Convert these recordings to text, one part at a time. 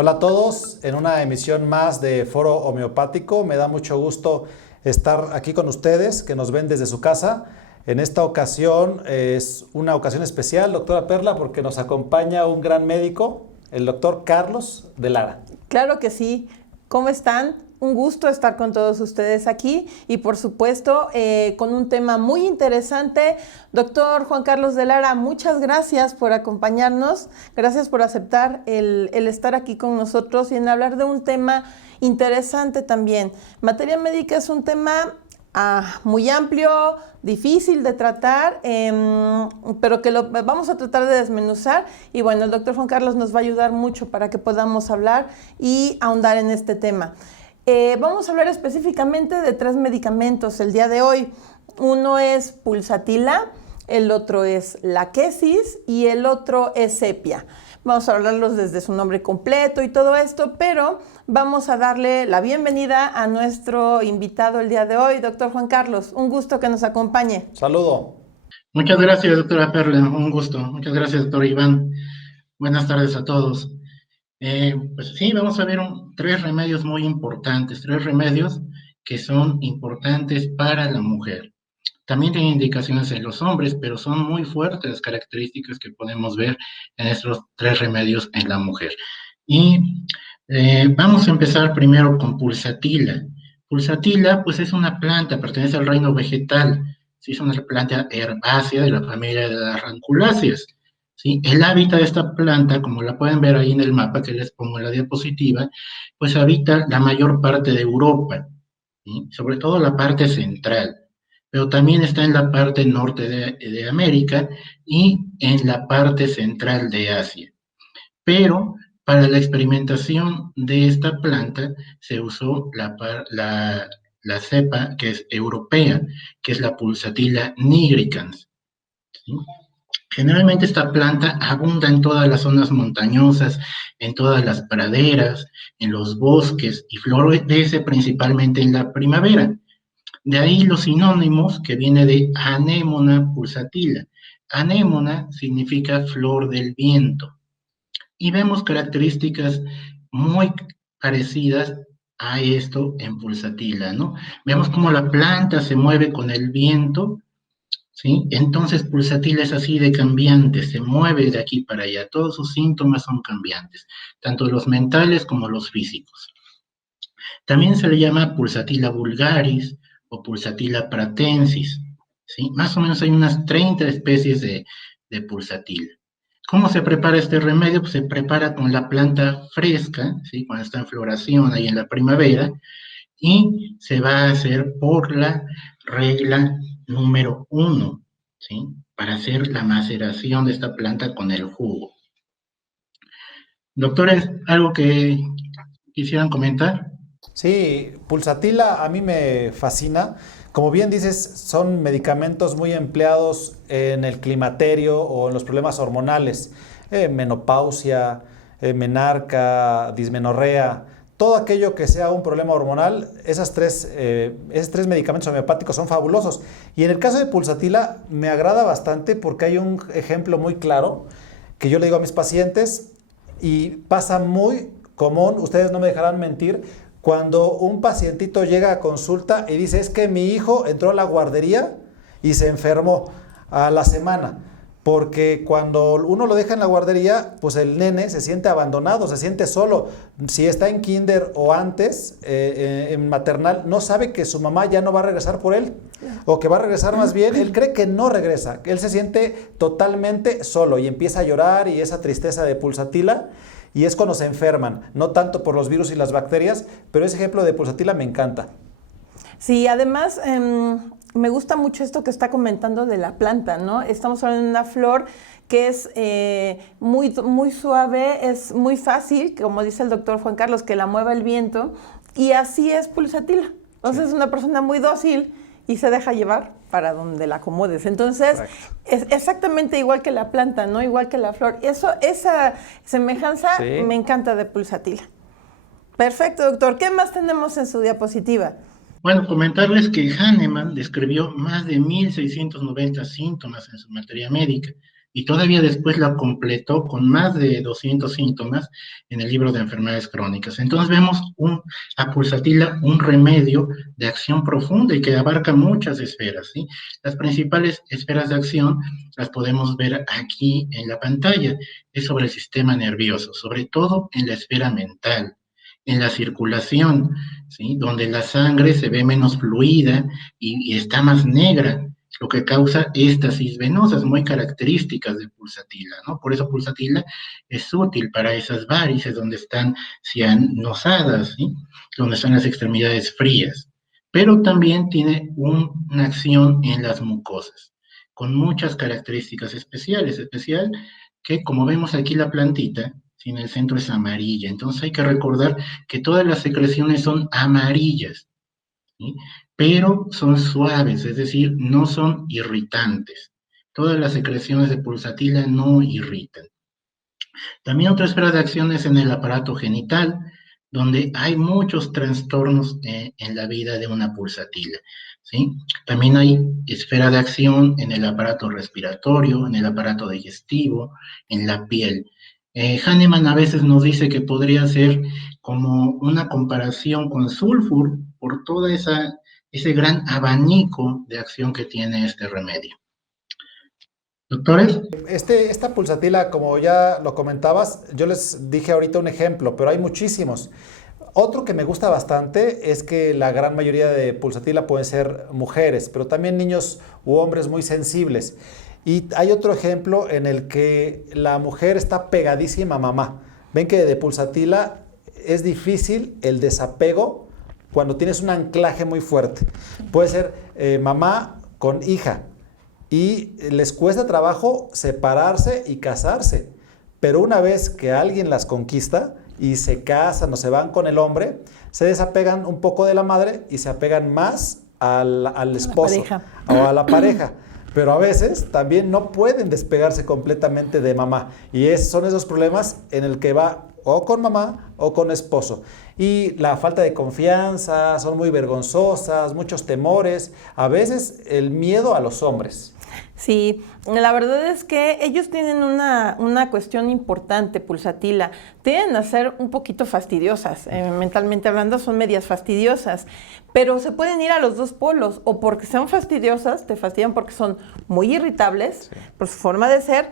Hola a todos, en una emisión más de Foro Homeopático. Me da mucho gusto estar aquí con ustedes, que nos ven desde su casa. En esta ocasión es una ocasión especial, doctora Perla, porque nos acompaña un gran médico, el doctor Carlos de Lara. Claro que sí. ¿Cómo están? Un gusto estar con todos ustedes aquí y por supuesto con un tema muy interesante. Doctor Juan Carlos de Lara, muchas gracias por acompañarnos, gracias por aceptar el estar aquí con nosotros y en hablar de un tema interesante también. Materia médica es un tema muy amplio, difícil de tratar, pero que lo vamos a tratar de desmenuzar y bueno, el doctor Juan Carlos nos va a ayudar mucho para que podamos hablar y ahondar en este tema. Vamos a hablar específicamente de 3 medicamentos el día de hoy. Uno es Pulsatila, el otro es Laquesis y el otro es Sepia. Vamos a hablarlos desde su nombre completo y todo esto, pero vamos a darle la bienvenida a nuestro invitado el día de hoy, doctor Juan Carlos. Un gusto que nos acompañe. Saludo. Muchas gracias, doctora Perla, un gusto. Muchas gracias, doctor Iván. Buenas tardes a todos. Pues sí, vamos a ver 3 remedios muy importantes, 3 remedios que son importantes para la mujer. También tienen indicaciones en los hombres, pero son muy fuertes las características que podemos ver en estos 3 remedios en la mujer. Y vamos a empezar primero con Pulsatila. Pulsatila, pues es una planta, pertenece al reino vegetal. Sí, es una planta herbácea de la familia de las ranculáceas. ¿Sí? El hábitat de esta planta, como la pueden ver ahí en el mapa que les pongo en la diapositiva, pues habita la mayor parte de Europa, ¿sí? Sobre todo la parte central, pero también está en la parte norte de América y en la parte central de Asia. Pero para la experimentación de esta planta se usó la cepa que es europea, que es la Pulsatilla nigricans, ¿sí? Generalmente esta planta abunda en todas las zonas montañosas, en todas las praderas, en los bosques y florece principalmente en la primavera. De ahí los sinónimos que viene de Anemona pulsatilla. Anémona significa flor del viento. Y vemos características muy parecidas a esto en pulsatilla, ¿no? Vemos cómo la planta se mueve con el viento, ¿sí? Entonces pulsatilla es así de cambiante, se mueve de aquí para allá, todos sus síntomas son cambiantes, tanto los mentales como los físicos. También se le llama Pulsatilla vulgaris o Pulsatilla pratensis, ¿sí? Más o menos hay unas 30 especies de pulsatilla. ¿Cómo se prepara este remedio? Pues se prepara con la planta fresca, ¿sí? Cuando está en floración ahí en la primavera, y se va a hacer por la regla número 1, ¿sí? Para hacer la maceración de esta planta con el jugo. Doctores, ¿algo que quisieran comentar? Sí, Pulsatila a mí me fascina. Como bien dices, son medicamentos muy empleados en el climaterio o en los problemas hormonales. Menopausia, menarca, dismenorrea, todo aquello que sea un problema hormonal, esos tres medicamentos homeopáticos son fabulosos. Y en el caso de Pulsatila me agrada bastante porque hay un ejemplo muy claro que yo le digo a mis pacientes y pasa muy común, ustedes no me dejarán mentir, cuando un pacientito llega a consulta y dice, es que mi hijo entró a la guardería y se enfermó a la semana. Porque cuando uno lo deja en la guardería, pues el nene se siente abandonado, se siente solo. Si está en kinder o antes, en maternal, no sabe que su mamá ya no va a regresar por él, o que va a regresar más bien, él cree que no regresa, él se siente totalmente solo y empieza a llorar y esa tristeza de Pulsatila, y es cuando se enferman, no tanto por los virus y las bacterias, pero ese ejemplo de Pulsatila me encanta. Sí, además me gusta mucho esto que está comentando de la planta, ¿no? Estamos hablando de una flor que es muy, muy suave, es muy fácil, como dice el doctor Juan Carlos, que la mueva el viento, y así es Pulsatila. Entonces es una persona muy dócil y se deja llevar para donde la acomodes. Entonces, correcto, es exactamente igual que la planta, ¿no? Igual que la flor. Esa semejanza sí, me encanta de Pulsatila. Perfecto, doctor. ¿Qué más tenemos en su diapositiva? Bueno, comentarles que Hahnemann describió más de 1690 síntomas en su materia médica y todavía después la completó con más de 200 síntomas en el libro de enfermedades crónicas. Entonces vemos a pulsatila un remedio de acción profunda y que abarca muchas esferas, ¿sí? Las principales esferas de acción las podemos ver aquí en la pantalla. Es sobre el sistema nervioso, sobre todo en la esfera mental, en la circulación, ¿sí? Donde la sangre se ve menos fluida y está más negra, lo que causa éstasis venosas muy características de pulsatila, ¿no? Por eso pulsatila es útil para esas varices donde están cianosadas, ¿sí? Donde están las extremidades frías, pero también tiene una acción en las mucosas, con muchas características especial que como vemos aquí la plantita, si en el centro es amarilla, entonces hay que recordar que todas las secreciones son amarillas, ¿sí? Pero son suaves, es decir, no son irritantes. Todas las secreciones de pulsatila no irritan. También otra esfera de acción es en el aparato genital, donde hay muchos trastornos en la vida de una pulsatila, ¿sí? También hay esfera de acción en el aparato respiratorio, en el aparato digestivo, en la piel. Hahnemann a veces nos dice que podría ser como una comparación con sulfur por toda ese gran abanico de acción que tiene este remedio. ¿Doctores? Esta pulsatila, como ya lo comentabas, yo les dije ahorita un ejemplo, pero hay muchísimos. Otro que me gusta bastante es que la gran mayoría de pulsatila pueden ser mujeres, pero también niños u hombres muy sensibles. Y hay otro ejemplo en el que la mujer está pegadísima a mamá. Ven que de pulsatila es difícil el desapego cuando tienes un anclaje muy fuerte. Puede ser mamá con hija y les cuesta trabajo separarse y casarse. Pero una vez que alguien las conquista y se casan o se van con el hombre, se desapegan un poco de la madre y se apegan más al esposo o a la pareja. Pero a veces también no pueden despegarse completamente de mamá. Y son esos problemas en el que va o con mamá o con esposo. Y la falta de confianza, son muy vergonzosas, muchos temores, a veces el miedo a los hombres. Sí, la verdad es que ellos tienen una cuestión importante, pulsatila. Tienden a ser un poquito fastidiosas, mentalmente hablando son medias fastidiosas, pero se pueden ir a los dos polos, o porque sean fastidiosas, te fastidian porque son muy irritables, sí, por su forma de ser,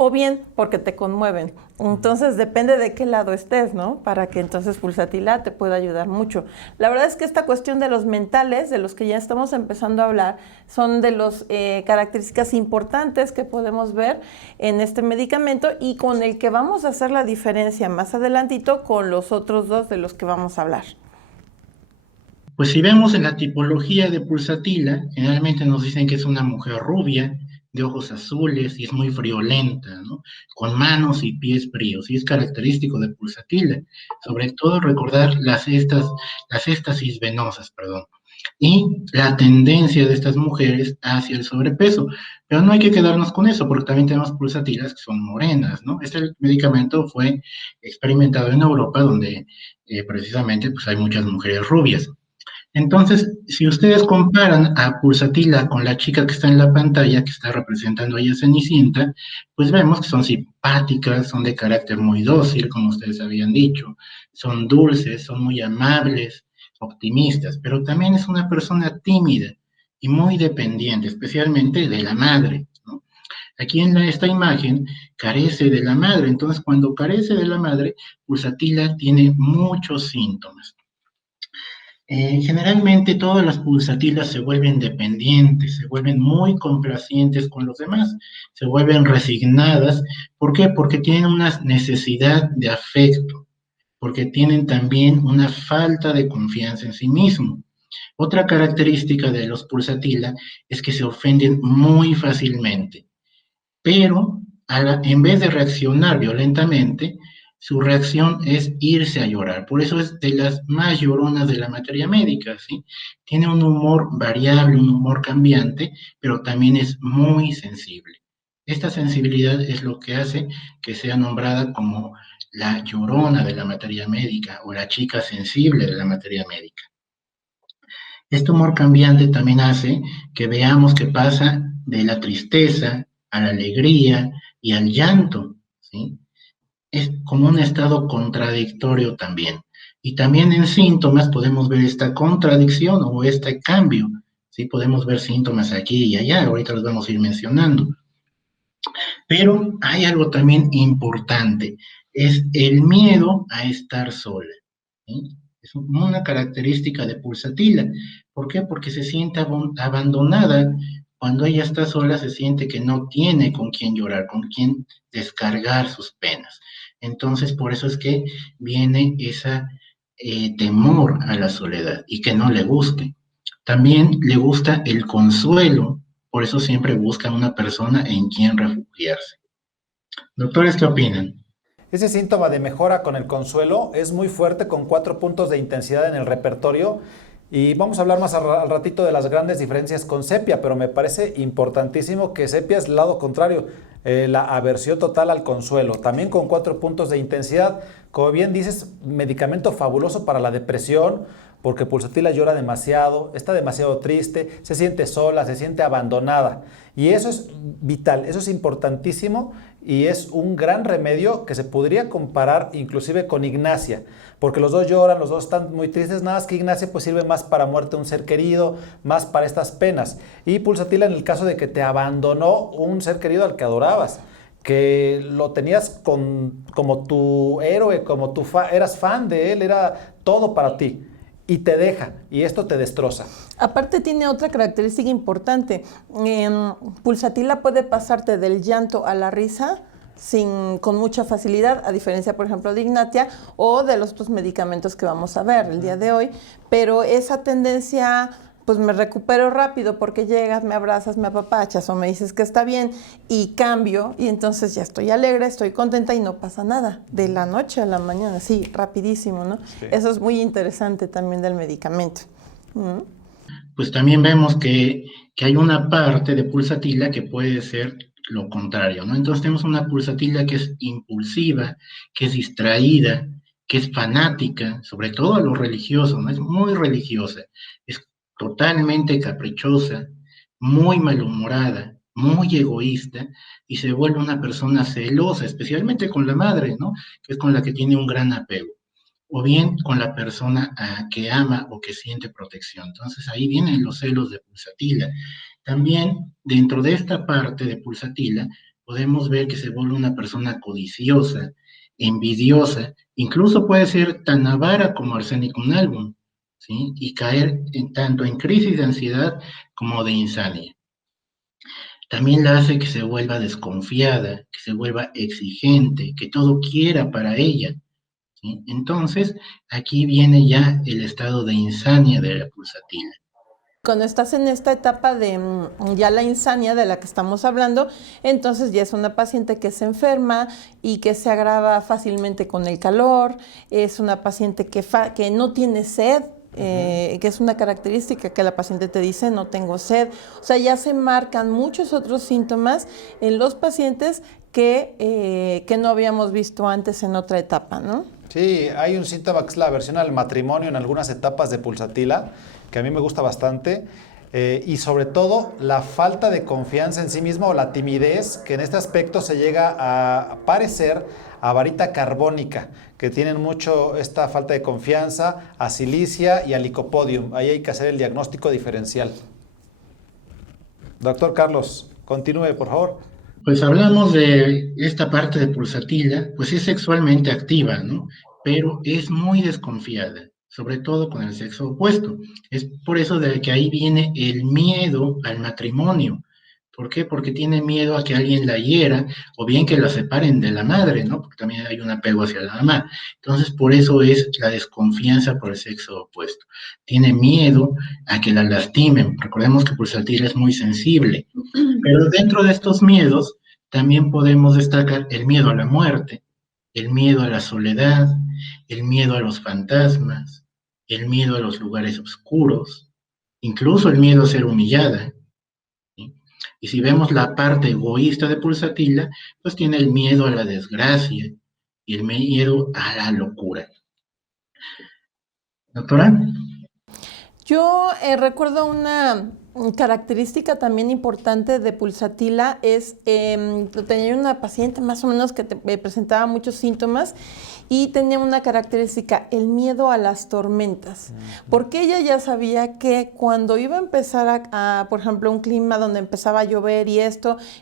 o bien porque te conmueven. Entonces depende de qué lado estés, ¿no? Para que entonces pulsatila te pueda ayudar mucho. La verdad es que esta cuestión de los mentales, de los que ya estamos empezando a hablar, son de las características importantes que podemos ver en este medicamento y con el que vamos a hacer la diferencia más adelantito con los otros dos de los que vamos a hablar. Pues si vemos en la tipología de pulsatila, generalmente nos dicen que es una mujer rubia, de ojos azules y es muy friolenta, ¿no? Con manos y pies fríos, y es característico de pulsatila. Sobre todo recordar las éstasis venosas, perdón, y la tendencia de estas mujeres hacia el sobrepeso. Pero no hay que quedarnos con eso, porque también tenemos pulsatilas que son morenas, ¿no? Este medicamento fue experimentado en Europa, donde precisamente pues, hay muchas mujeres rubias. Entonces, si ustedes comparan a Pulsatila con la chica que está en la pantalla, que está representando ahí a Cenicienta, pues vemos que son simpáticas, son de carácter muy dócil, como ustedes habían dicho, son dulces, son muy amables, optimistas, pero también es una persona tímida y muy dependiente, especialmente de la madre, ¿no? Aquí en esta imagen carece de la madre, entonces cuando carece de la madre, Pulsatila tiene muchos síntomas. Generalmente todas las pulsatilas se vuelven dependientes, se vuelven muy complacientes con los demás, se vuelven resignadas. ¿Por qué? Porque tienen una necesidad de afecto, porque tienen también una falta de confianza en sí mismo. Otra característica de los pulsatila es que se ofenden muy fácilmente, pero en vez de reaccionar violentamente, su reacción es irse a llorar. Por eso es de las más lloronas de la materia médica, ¿sí? Tiene un humor variable, un humor cambiante, pero también es muy sensible. Esta sensibilidad es lo que hace que sea nombrada como la llorona de la materia médica o la chica sensible de la materia médica. Este humor cambiante también hace que veamos que pasa de la tristeza a la alegría, y al llanto, ¿sí? Es como un estado contradictorio también. Y también en síntomas podemos ver esta contradicción o este cambio, ¿sí? Podemos ver síntomas aquí y allá, ahorita los vamos a ir mencionando. Pero hay algo también importante, es el miedo a estar sola, ¿sí? Es una característica de Pulsatila. ¿Por qué? Porque se siente abandonada. Cuando ella está sola se siente que no tiene con quién llorar, con quién descargar sus penas. Entonces, por eso es que viene ese temor a la soledad y que no le guste. También le gusta el consuelo, por eso siempre busca una persona en quien refugiarse. Doctores, ¿qué opinan? Ese síntoma de mejora con el consuelo es muy fuerte con 4 puntos de intensidad en el repertorio y vamos a hablar más al ratito de las grandes diferencias con sepia, pero me parece importantísimo que sepia es el lado contrario, la aversión total al consuelo, también con 4 puntos de intensidad. Como bien dices, medicamento fabuloso para la depresión, porque Pulsatila llora demasiado, está demasiado triste, se siente sola, se siente abandonada. Y eso es vital, eso es importantísimo y es un gran remedio que se podría comparar inclusive con Ignacia, porque los dos lloran, los dos están muy tristes, nada más que Ignacia pues sirve más para muerte de un ser querido, más para estas penas. Y Pulsatila en el caso de que te abandonó un ser querido al que adorabas, que lo tenías como tu héroe, como eras fan de él, era todo para ti. Y te deja, y esto te destroza. Aparte tiene otra característica importante. Pulsatila puede pasarte del llanto a la risa con mucha facilidad, a diferencia, por ejemplo, de Ignatia o de los otros medicamentos que vamos a ver el día de hoy. Pero esa tendencia, pues me recupero rápido porque llegas, me abrazas, me apapachas o me dices que está bien y cambio y entonces ya estoy alegre, estoy contenta y no pasa nada. De la noche a la mañana, sí, rapidísimo, ¿no? Sí. Eso es muy interesante también del medicamento. Pues también vemos que hay una parte de Pulsatila que puede ser lo contrario, ¿no? Entonces tenemos una Pulsatila que es impulsiva, que es distraída, que es fanática, sobre todo a lo religioso, ¿no? Es muy religiosa, es totalmente caprichosa, muy malhumorada, muy egoísta y se vuelve una persona celosa, especialmente con la madre, ¿no? Que es con la que tiene un gran apego, o bien con la persona que ama o que siente protección. Entonces ahí vienen los celos de Pulsatila. También dentro de esta parte de Pulsatila podemos ver que se vuelve una persona codiciosa, envidiosa, incluso puede ser tan avara como Arsénico Album, ¿sí? Y caer tanto en crisis de ansiedad como de insania. También la hace que se vuelva desconfiada, que se vuelva exigente, que todo quiera para ella, ¿sí? Entonces, aquí viene ya el estado de insania de la Pulsatila. Cuando estás en esta etapa de ya la insania de la que estamos hablando, entonces ya es una paciente que se enferma y que se agrava fácilmente con el calor, es una paciente que no tiene sed, que es una característica que la paciente te dice, no tengo sed. O sea, ya se marcan muchos otros síntomas en los pacientes que no habíamos visto antes en otra etapa, ¿no? Sí, hay un síntoma que es la aversión al matrimonio en algunas etapas de Pulsatila, que a mí me gusta bastante, y sobre todo la falta de confianza en sí mismo o la timidez, que en este aspecto se llega a parecer a varita carbónica, que tienen mucho esta falta de confianza, a silicia y a licopodium. Ahí hay que hacer el diagnóstico diferencial. Doctor Carlos, continúe, por favor. Pues hablamos de esta parte de Pulsatila, pues es sexualmente activa, ¿no? Pero es muy desconfiada, sobre todo con el sexo opuesto. Es por eso de que ahí viene el miedo al matrimonio. ¿Por qué? Porque tiene miedo a que alguien la hiera o bien que la separen de la madre, ¿no? Porque también hay un apego hacia la mamá. Entonces, por eso es la desconfianza por el sexo opuesto. Tiene miedo a que la lastimen. Recordemos que Pulsatila es muy sensible. Pero dentro de estos miedos también podemos destacar el miedo a la muerte, el miedo a la soledad, el miedo a los fantasmas, el miedo a los lugares oscuros, incluso el miedo a ser humillada, ¿sí? Y si vemos la parte egoísta de Pulsatila, pues tiene el miedo a la desgracia y el miedo a la locura. Doctora. Yo recuerdo característica también importante de Pulsatila es, tenía una paciente más o menos que presentaba muchos síntomas y tenía una característica, el miedo a las tormentas, porque ella ya sabía que cuando iba a empezar por ejemplo, un clima donde empezaba a llover y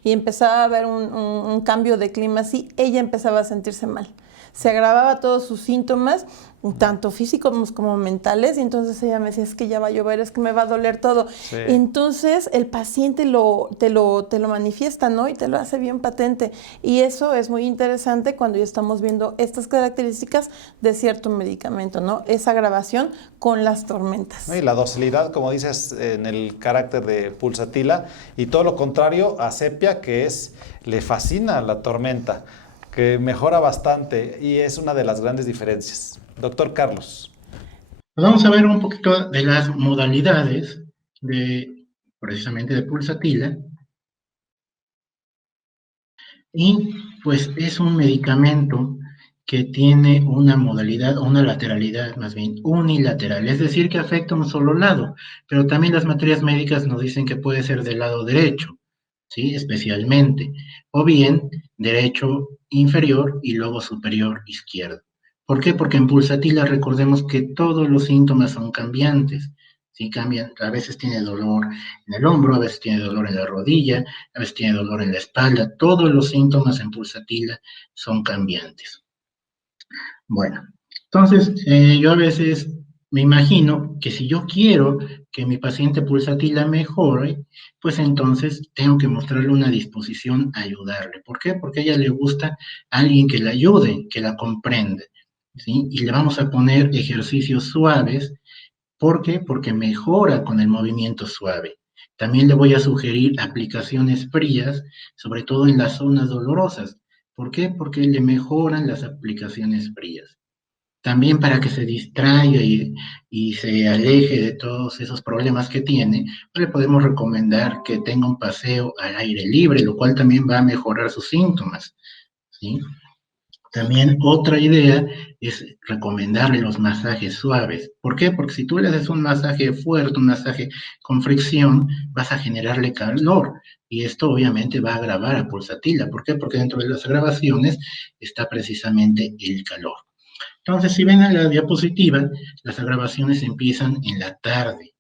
empezaba a haber un cambio de clima así, ella empezaba a sentirse mal. Se agravaba todos sus síntomas, tanto físicos como mentales, y entonces ella me decía, es que ya va a llover, es que me va a doler todo. Sí. Entonces el paciente te lo manifiesta, ¿no? Y te lo hace bien patente. Y eso es muy interesante cuando ya estamos viendo estas características de cierto medicamento, ¿no? Esa agravación con las tormentas. Y la docilidad, como dices, en el carácter de Pulsatila, y todo lo contrario a Sepia, que le fascina la tormenta, que mejora bastante y es una de las grandes diferencias. Doctor Carlos. Vamos a ver un poquito de las modalidades precisamente de Pulsatila. Y pues es un medicamento que tiene una modalidad, una lateralidad más bien unilateral, es decir, que afecta a un solo lado, pero también las materias médicas nos dicen que puede ser del lado derecho, ¿sí? Especialmente, o bien derecho inferior y luego superior izquierdo. ¿Por qué? Porque en Pulsatila recordemos que todos los síntomas son cambiantes, ¿sí? Cambian, a veces tiene dolor en el hombro, a veces tiene dolor en la rodilla, a veces tiene dolor en la espalda, todos los síntomas en Pulsatila son cambiantes. Bueno, entonces yo a veces me imagino que si yo quiero que mi paciente Pulsatila mejore, pues entonces tengo que mostrarle una disposición a ayudarle. ¿Por qué? Porque a ella le gusta alguien que la ayude, que la comprenda, ¿sí? Y le vamos a poner ejercicios suaves. ¿Por qué? Porque mejora con el movimiento suave. También le voy a sugerir aplicaciones frías, sobre todo en las zonas dolorosas. ¿Por qué? Porque le mejoran las aplicaciones frías. También para que se distraiga y se aleje de todos esos problemas que tiene, le podemos recomendar que tenga un paseo al aire libre, lo cual también va a mejorar sus síntomas, ¿sí? También otra idea es recomendarle los masajes suaves. ¿Por qué? Porque si tú le haces un masaje fuerte, un masaje con fricción, vas a generarle calor. Y esto obviamente va a agravar a Pulsatila. ¿Por qué? Porque dentro de las agravaciones está precisamente el calor. Entonces, si ven en la diapositiva, las agravaciones empiezan en la tarde.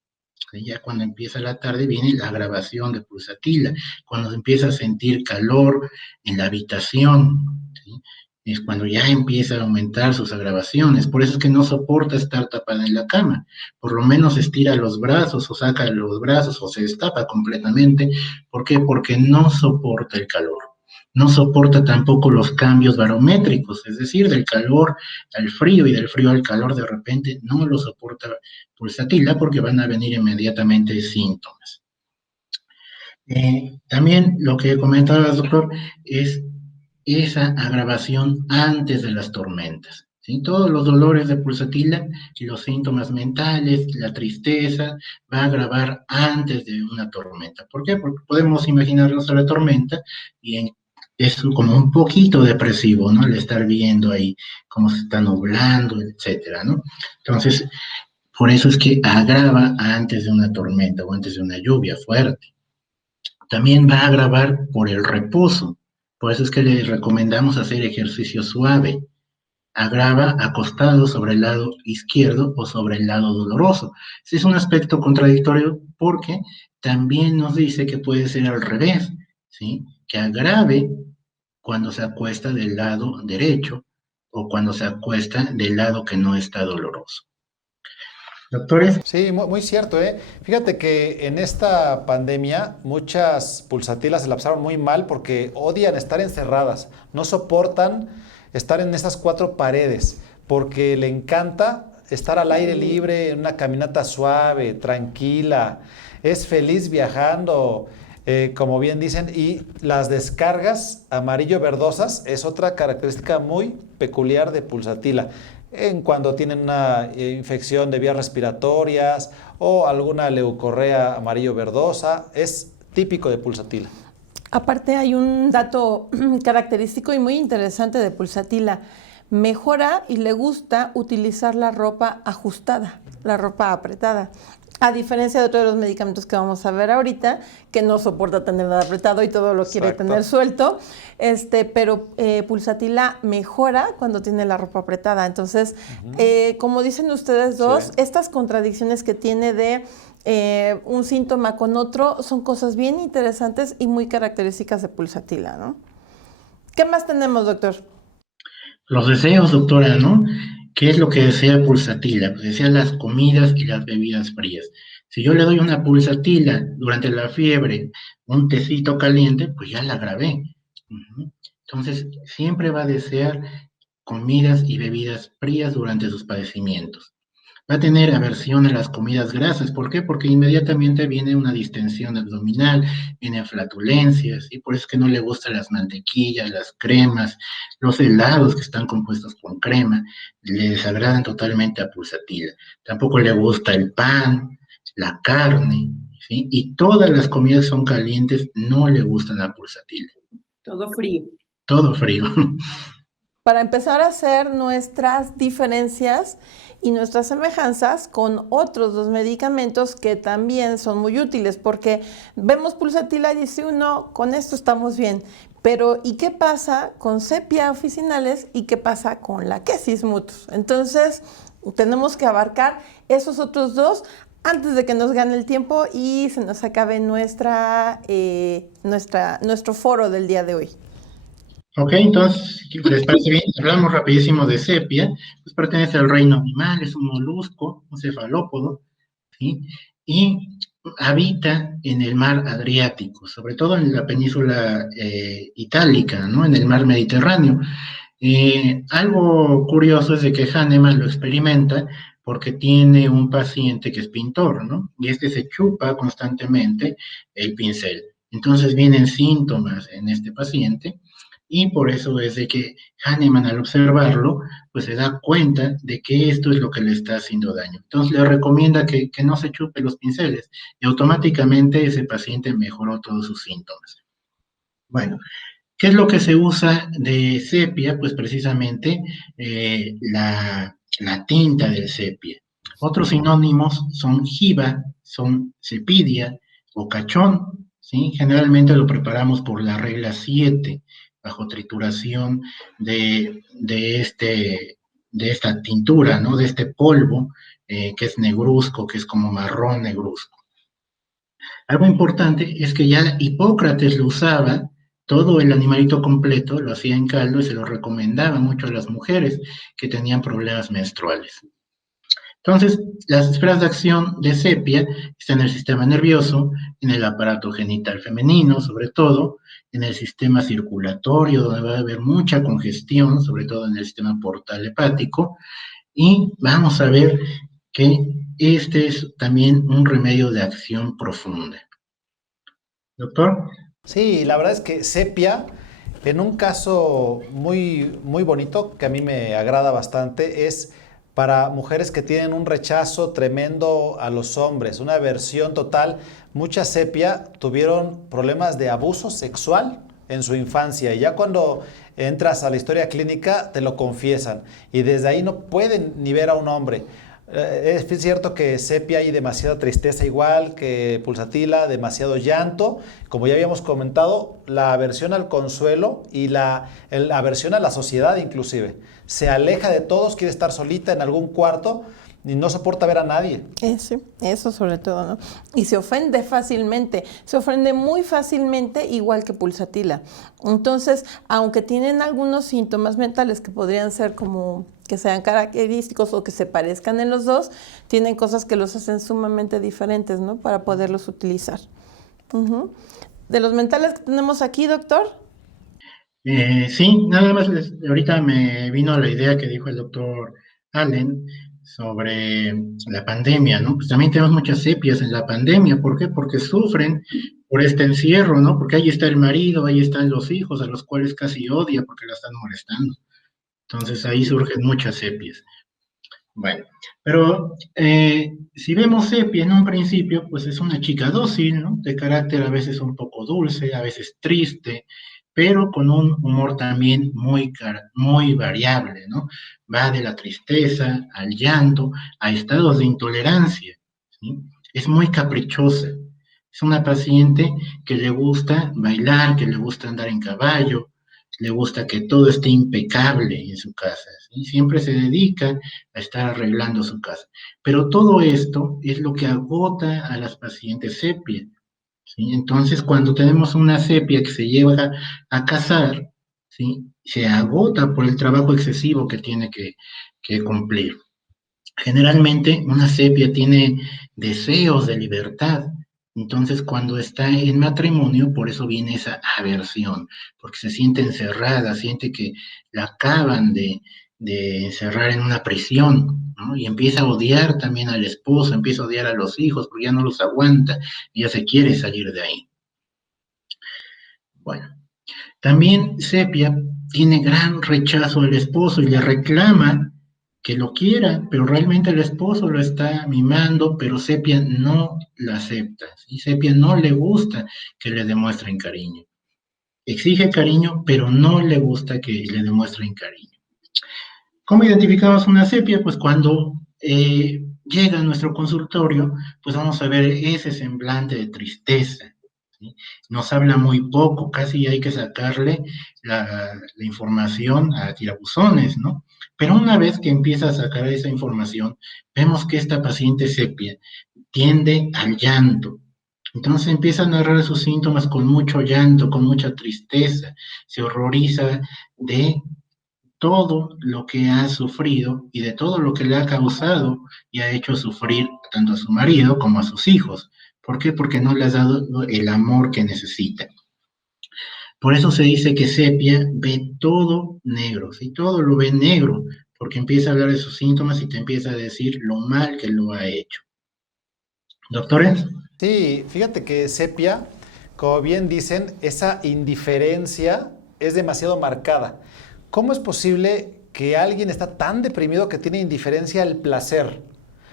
Ya cuando empieza la tarde viene la agravación de Pulsatila. Cuando se empieza a sentir calor en la habitación, ¿sí? Es cuando ya empieza a aumentar sus agravaciones. Por eso es que no soporta estar tapada en la cama. Por lo menos estira los brazos o saca los brazos o se destapa completamente. ¿Por qué? Porque no soporta el calor. No soporta tampoco los cambios barométricos, es decir, del calor al frío y del frío al calor de repente no lo soporta Pulsatila porque van a venir inmediatamente síntomas. También lo que comentaba el doctor es esa agravación antes de las tormentas, ¿sí? Todos los dolores de Pulsatila y los síntomas mentales, la tristeza, va a agravar antes de una tormenta. ¿Por qué? Porque podemos imaginarnos a la tormenta y es como un poquito depresivo, ¿no? El estar viendo ahí cómo se está nublando, etcétera, ¿no? Entonces, por eso es que agrava antes de una tormenta o antes de una lluvia fuerte. También va a agravar por el reposo. Por eso es que le recomendamos hacer ejercicio suave. Agrava acostado sobre el lado izquierdo o sobre el lado doloroso. Ese es un aspecto contradictorio porque también nos dice que puede ser al revés, ¿sí? Que agrave cuando se acuesta del lado derecho o cuando se acuesta del lado que no está doloroso. ¿Doctores? Sí, muy cierto, ¿eh? Fíjate que en esta pandemia muchas pulsatilas se la pasaron muy mal porque odian estar encerradas, no soportan estar en esas cuatro paredes porque le encanta estar al aire libre, en una caminata suave, tranquila, es feliz viajando, como bien dicen, y las descargas amarillo-verdosas es otra característica muy peculiar de Pulsatila. En cuando tienen una infección de vías respiratorias o alguna leucorrea amarillo-verdosa, es típico de Pulsatila. Aparte hay un dato característico y muy interesante de Pulsatila. Mejora y le gusta utilizar la ropa ajustada, la ropa apretada. A diferencia de otros de los medicamentos que vamos a ver ahorita, que no soporta tener nada apretado y todo lo quiere Exacto. tener suelto, pero Pulsatila mejora cuando tiene la ropa apretada. Entonces, como dicen ustedes dos, Sí. estas contradicciones que tiene de un síntoma con otro son cosas bien interesantes y muy características de Pulsatila, ¿no? ¿Qué más tenemos, doctor? Los deseos, doctora, ¿no? ¿Qué es lo que desea Pulsatila? Pues desea las comidas y las bebidas frías. Si yo le doy una Pulsatila durante la fiebre, un tecito caliente, pues ya la grabé. Ujú. Entonces, siempre va a desear comidas y bebidas frías durante sus padecimientos. Va a tener aversión a las comidas grasas. ¿Por qué? Porque inmediatamente viene una distensión abdominal, vienen flatulencias, y por eso es que no le gustan las mantequillas, las cremas, los helados que están compuestos con crema, le desagradan totalmente a Pulsatila. Tampoco le gusta el pan, la carne, ¿sí? Y todas las comidas son calientes, no le gustan a Pulsatila. Todo frío. Todo frío. Para empezar a hacer nuestras diferencias y nuestras semejanzas con otros dos medicamentos que también son muy útiles, porque vemos Pulsatila y dice uno, con esto estamos bien, pero ¿y qué pasa con sepia officinales y qué pasa con la Quesis mutus? Entonces, tenemos que abarcar esos otros dos antes de que nos gane el tiempo y se nos acabe nuestro foro del día de hoy. Ok, entonces, si les parece bien, hablamos rapidísimo de sepia, pues pertenece al reino animal, es un molusco, un cefalópodo, ¿sí? Y habita en el mar Adriático, sobre todo en la península itálica, ¿no? En el mar Mediterráneo. Algo curioso es de que Hahnemann lo experimenta porque tiene un paciente que es pintor, ¿no? Y este se chupa constantemente el pincel. Entonces vienen síntomas en este paciente y por eso es de que Hahnemann al observarlo, pues se da cuenta de que esto es lo que le está haciendo daño. Entonces le recomienda que no se chupe los pinceles y automáticamente ese paciente mejoró todos sus síntomas. Bueno, ¿qué es lo que se usa de sepia? Pues precisamente la tinta del sepia. Otros sinónimos son jiba, son cepidia o cachón, ¿sí? Generalmente lo preparamos por la regla 7, bajo trituración de esta tintura, ¿no? De este polvo que es negruzco, que es como marrón negruzco. Algo importante es que ya Hipócrates lo usaba, todo el animalito completo, lo hacía en caldo y se lo recomendaba mucho a las mujeres que tenían problemas menstruales. Entonces, las esferas de acción de sepia están en el sistema nervioso, en el aparato genital femenino, sobre todo, en el sistema circulatorio, donde va a haber mucha congestión, sobre todo en el sistema portal hepático, y vamos a ver que este es también un remedio de acción profunda. Doctor. Sí, la verdad es que sepia, en un caso muy, muy bonito, que a mí me agrada bastante, es para mujeres que tienen un rechazo tremendo a los hombres, una aversión total. Muchas sepia tuvieron problemas de abuso sexual en su infancia y ya cuando entras a la historia clínica te lo confiesan y desde ahí no pueden ni ver a un hombre. Es cierto que sepia hay demasiada tristeza igual que Pulsatila, demasiado llanto, como ya habíamos comentado, la aversión al consuelo y la aversión a la sociedad inclusive. Se aleja de todos, quiere estar solita en algún cuarto y no soporta ver a nadie. Eso sobre todo, ¿no? Y se ofende fácilmente, se ofende muy fácilmente, igual que Pulsatila. Entonces, aunque tienen algunos síntomas mentales que podrían ser como que sean característicos o que se parezcan en los dos, tienen cosas que los hacen sumamente diferentes, ¿no? Para poderlos utilizar. De los mentales que tenemos aquí, doctor. Sí, nada más ahorita me vino la idea que dijo el doctor Allen sobre la pandemia, ¿no? Pues también tenemos muchas sepias en la pandemia. ¿Por qué? Porque sufren por este encierro, ¿no? Porque ahí está el marido, ahí están los hijos, a los cuales casi odia porque la están molestando. Entonces ahí surgen muchas sepias. Bueno, pero si vemos sepia en un principio, pues es una chica dócil, ¿no? De carácter a veces un poco dulce, a veces triste, pero con un humor también muy variable, ¿no? Va de la tristeza al llanto, a estados de intolerancia, ¿sí? es muy caprichosa. Es una paciente que le gusta bailar, que le gusta andar en caballo, le gusta que todo esté impecable en su casa, ¿sí? Siempre se dedica a estar arreglando su casa. Pero todo esto es lo que agota a las pacientes sepia, ¿sí? Entonces, cuando tenemos una sepia que se lleva a casar, ¿sí? Se agota por el trabajo excesivo que tiene que cumplir. Generalmente una sepia tiene deseos de libertad, entonces cuando está en matrimonio, por eso viene esa aversión, porque se siente encerrada, siente que la acaban de encerrar en una prisión, ¿no? Y empieza a odiar también al esposo, empieza a odiar a los hijos, porque ya no los aguanta, y ya se quiere salir de ahí. Bueno, también Sepia tiene gran rechazo al esposo y le reclama que lo quiera, pero realmente el esposo lo está mimando, pero Sepia no la acepta, ¿sí? Sepia no le gusta que le demuestren cariño. Exige cariño, pero no le gusta que le demuestren cariño. ¿Cómo identificamos una sepia? Pues cuando llega a nuestro consultorio, pues vamos a ver ese semblante de tristeza, ¿sí? Nos habla muy poco, casi hay que sacarle la información a tirabuzones, ¿no? Pero una vez que empieza a sacar esa información, vemos que esta paciente sepia tiende al llanto. Entonces empieza a narrar sus síntomas con mucho llanto, con mucha tristeza, se horroriza de todo lo que ha sufrido y de todo lo que le ha causado y ha hecho sufrir tanto a su marido como a sus hijos. ¿Por qué? Porque no le has dado el amor que necesita. Por eso se dice que Sepia ve todo negro, ¿sí? Todo lo ve negro, porque empieza a hablar de sus síntomas y te empieza a decir lo mal que lo ha hecho. ¿Doctores? Sí, fíjate que sepia, como bien dicen, esa indiferencia es demasiado marcada. ¿Cómo es posible que alguien está tan deprimido que tiene indiferencia al placer?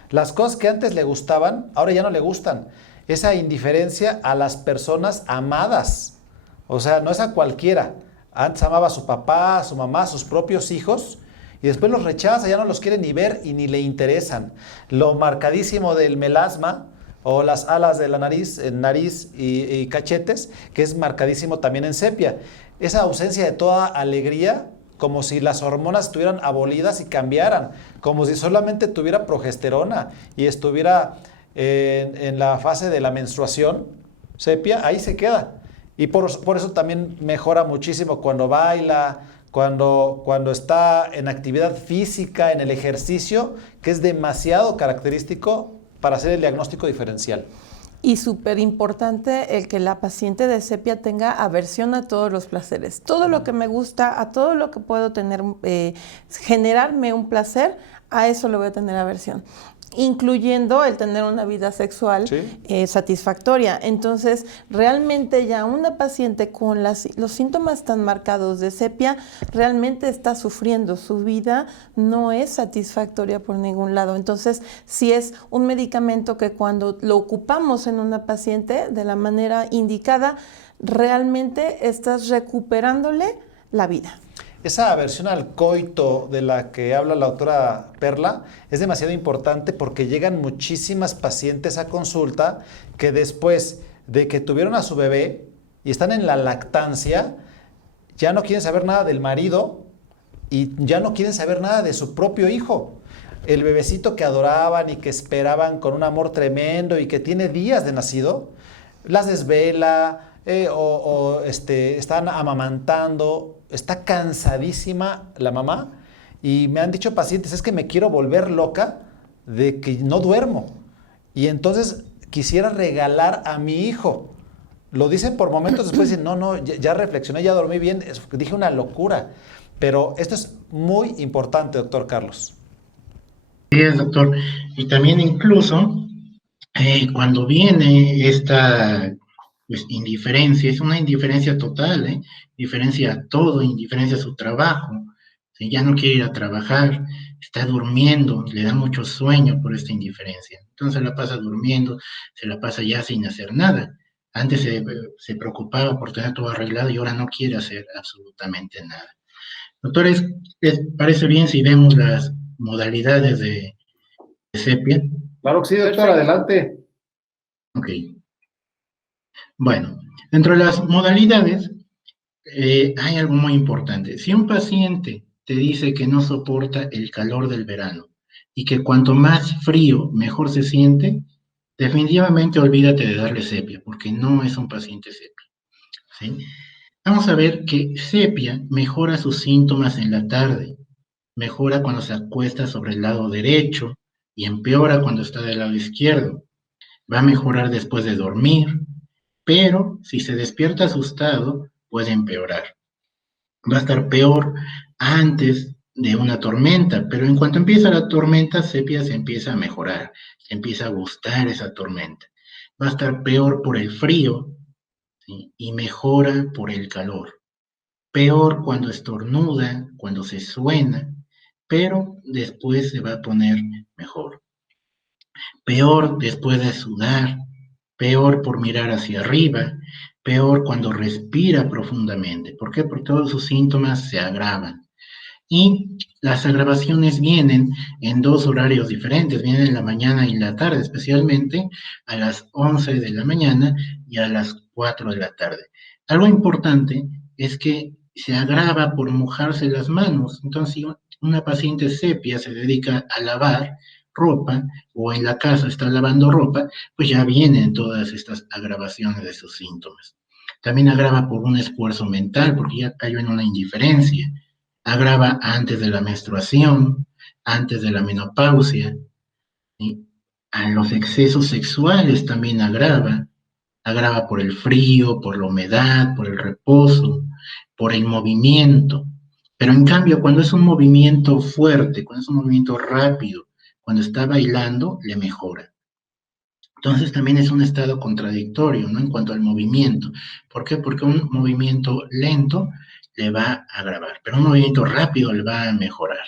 Las cosas que antes le gustaban, ahora ya no le gustan. Esa indiferencia a las personas amadas. O sea, no es a cualquiera. Antes amaba a su papá, a su mamá, a sus propios hijos, y después los rechaza, ya no los quiere ni ver y ni le interesan. Lo marcadísimo del melasma o las alas de la nariz, nariz y cachetes, que es marcadísimo también en sepia. Esa ausencia de toda alegría, como si las hormonas estuvieran abolidas y cambiaran, como si solamente tuviera progesterona y estuviera en la fase de la menstruación, sepia, ahí se queda. Y por eso también mejora muchísimo cuando baila, cuando está en actividad física, en el ejercicio, que es demasiado característico para hacer el diagnóstico diferencial. Y súper importante el que la paciente de sepia tenga aversión a todos los placeres. Todo lo que me gusta, a todo lo que puedo tener, generarme un placer, a eso le voy a tener aversión, incluyendo el tener una vida sexual satisfactoria. Entonces, realmente ya una paciente con los síntomas tan marcados de sepia realmente está sufriendo. Su vida no es satisfactoria por ningún lado. Entonces, sí es un medicamento que cuando lo ocupamos en una paciente de la manera indicada, realmente estás recuperándole la vida. Esa aversión al coito de la que habla la doctora Perla es demasiado importante porque llegan muchísimas pacientes a consulta que después de que tuvieron a su bebé y están en la lactancia, ya no quieren saber nada del marido y ya no quieren saber nada de su propio hijo. El bebecito que adoraban y que esperaban con un amor tremendo y que tiene días de nacido, las desvela están amamantando. Está cansadísima la mamá y me han dicho pacientes, es que me quiero volver loca de que no duermo y entonces quisiera regalar a mi hijo. Lo dicen por momentos, después dicen, no, ya reflexioné, ya dormí bien, dije una locura. Pero esto es muy importante, doctor Carlos. Sí, doctor. Y también incluso cuando viene esta pues, indiferencia, es una indiferencia total, indiferencia a todo, indiferencia a su trabajo, ¿sí? Ya no quiere ir a trabajar, está durmiendo, le da mucho sueño por esta indiferencia. Entonces se la pasa durmiendo, se la pasa ya sin hacer nada. Antes se preocupaba por tener todo arreglado y ahora no quiere hacer absolutamente nada. Doctores, ¿les parece bien si vemos las modalidades de sepia? Claro que sí, doctor, adelante. Ok. Bueno, dentro de las modalidades hay algo muy importante. Si un paciente te dice que no soporta el calor del verano y que cuanto más frío, mejor se siente, definitivamente olvídate de darle sepia, porque no es un paciente sepia, ¿sí? Vamos a ver que sepia mejora sus síntomas en la tarde, mejora cuando se acuesta sobre el lado derecho y empeora cuando está del lado izquierdo. Va a mejorar después de dormir, pero si se despierta asustado, puede empeorar. Va a estar peor antes de una tormenta, pero en cuanto empieza la tormenta, sepia se empieza a mejorar, se empieza a gustar esa tormenta. Va a estar peor por el frío, ¿sí? Y mejora por el calor. Peor cuando estornuda, cuando se suena, pero después se va a poner mejor. Peor después de sudar, peor por mirar hacia arriba, peor cuando respira profundamente. ¿Por qué? Porque todos sus síntomas se agravan. Y las agravaciones vienen en dos horarios diferentes, vienen en la mañana y en la tarde, especialmente a las 11 de la mañana y a las 4 de la tarde. Algo importante es que se agrava por mojarse las manos. Entonces, si una paciente sepia se dedica a lavar ropa o en la casa está lavando ropa, pues ya vienen todas estas agravaciones de sus síntomas. También agrava por un esfuerzo mental, porque ya cayó en una indiferencia. Agrava antes de la menstruación, antes de la menopausia, ¿sí? A los excesos sexuales también agrava por el frío, por la humedad, por el reposo, por el movimiento. Pero en cambio, cuando es un movimiento fuerte, cuando es un movimiento rápido, cuando está bailando, le mejora. Entonces también es un estado contradictorio, ¿no? En cuanto al movimiento. ¿Por qué? Porque un movimiento lento le va a agravar, pero un movimiento rápido le va a mejorar.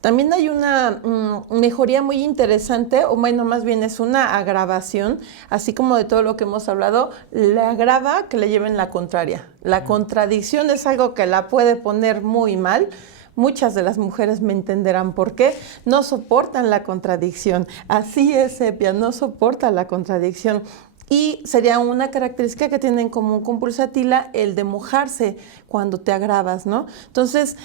También hay una mejoría muy interesante, o bueno, más bien es una agravación, así como de todo lo que hemos hablado, le agrava que le lleven la contraria. La contradicción es algo que la puede poner muy mal. Muchas de las mujeres me entenderán por qué. No soportan la contradicción. Así es, sepia, no soporta la contradicción. Y sería una característica que tiene en común con pulsatila el de mojarse cuando te agravas, ¿no? Entonces,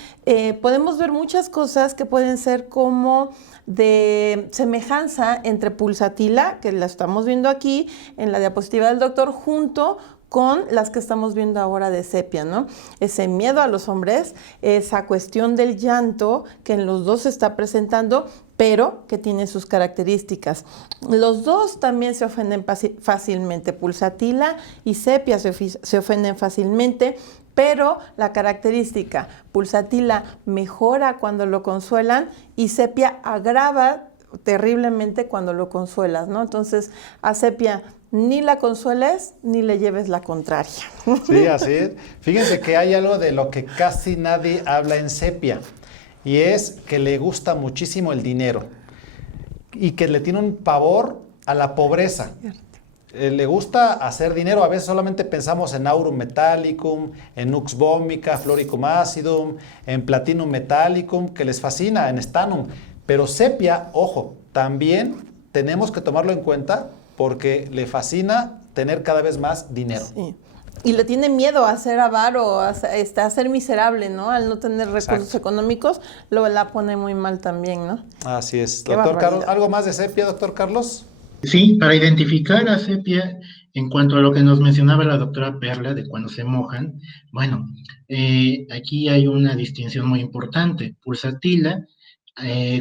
podemos ver muchas cosas que pueden ser como de semejanza entre pulsatila, que la estamos viendo aquí en la diapositiva del doctor, junto con las que estamos viendo ahora de sepia, ¿no? Ese miedo a los hombres, esa cuestión del llanto que en los dos se está presentando, pero que tiene sus características. Los dos también se ofenden fácilmente, pulsatila y sepia se ofenden fácilmente, pero la característica, pulsatila mejora cuando lo consuelan y sepia agrava terriblemente cuando lo consuelas, ¿no? Entonces, a sepia ni la consueles ni le lleves la contraria. Sí, así es. Fíjense que hay algo de lo que casi nadie habla en sepia, y es que le gusta muchísimo el dinero y que le tiene un pavor a la pobreza. Le gusta hacer dinero. A veces solamente pensamos en aurum metallicum, en nux vomica, floricum acidum, en platinum metallicum, que les fascina, en stannum. Pero sepia, ojo, también tenemos que tomarlo en cuenta porque le fascina tener cada vez más dinero. Sí. Y le tiene miedo a ser avaro, a ser miserable, ¿no? Al no tener recursos económicos, la pone muy mal también, ¿no? Así es. Qué Doctor Carlos, barbaridad. ¿algo más de sepia, doctor Carlos? Sí, para identificar a sepia, en cuanto a lo que nos mencionaba la doctora Perla de cuando se mojan, bueno, aquí hay una distinción muy importante. Pulsatila,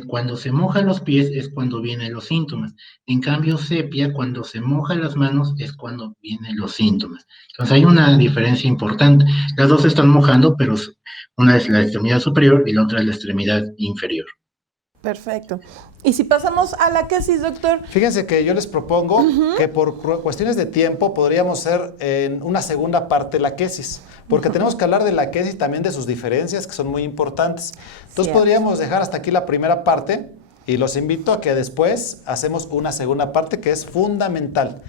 cuando se moja los pies es cuando vienen los síntomas. En cambio, sepia, cuando se moja las manos es cuando vienen los síntomas. Entonces hay una diferencia importante. Las dos se están mojando, pero una es la extremidad superior y la otra es la extremidad inferior. Perfecto. Y si pasamos a la quesis, doctor. Fíjense que yo les propongo que por cuestiones de tiempo podríamos hacer en una segunda parte la quesis, porque tenemos que hablar de la quesis también de sus diferencias, que son muy importantes. Entonces Cierto. podríamos dejar hasta aquí la primera parte y los invito a que después hacemos una segunda parte que es fundamental.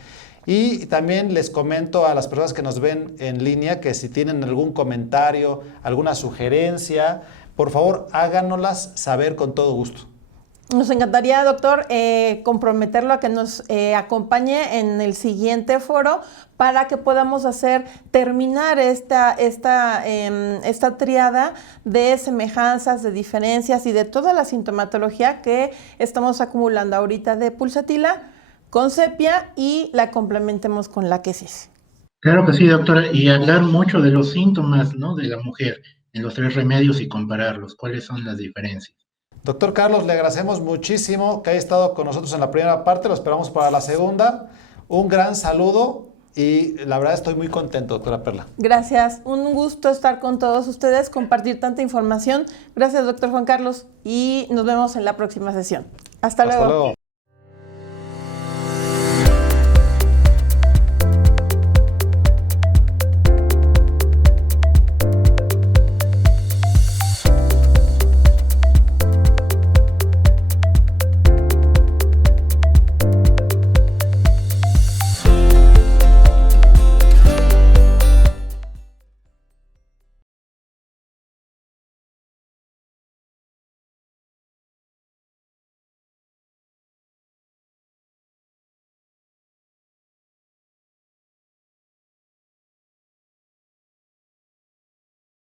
Y también les comento a las personas que nos ven en línea que si tienen algún comentario, alguna sugerencia, por favor háganoslas saber con todo gusto. Nos encantaría, doctor, comprometerlo a que nos acompañe en el siguiente foro para que podamos terminar esta triada de semejanzas, de diferencias y de toda la sintomatología que estamos acumulando ahorita de pulsatila con sepia y la complementemos con la quesis. Claro que sí, doctora, y hablar mucho de los síntomas, ¿no?, de la mujer en los 3 remedios y compararlos, cuáles son las diferencias. Doctor Carlos, le agradecemos muchísimo que haya estado con nosotros en la primera parte, lo esperamos para la segunda. Un gran saludo y la verdad estoy muy contento, doctora Perla. Gracias, un gusto estar con todos ustedes, compartir tanta información. Gracias, doctor Juan Carlos, y nos vemos en la próxima sesión. Hasta luego.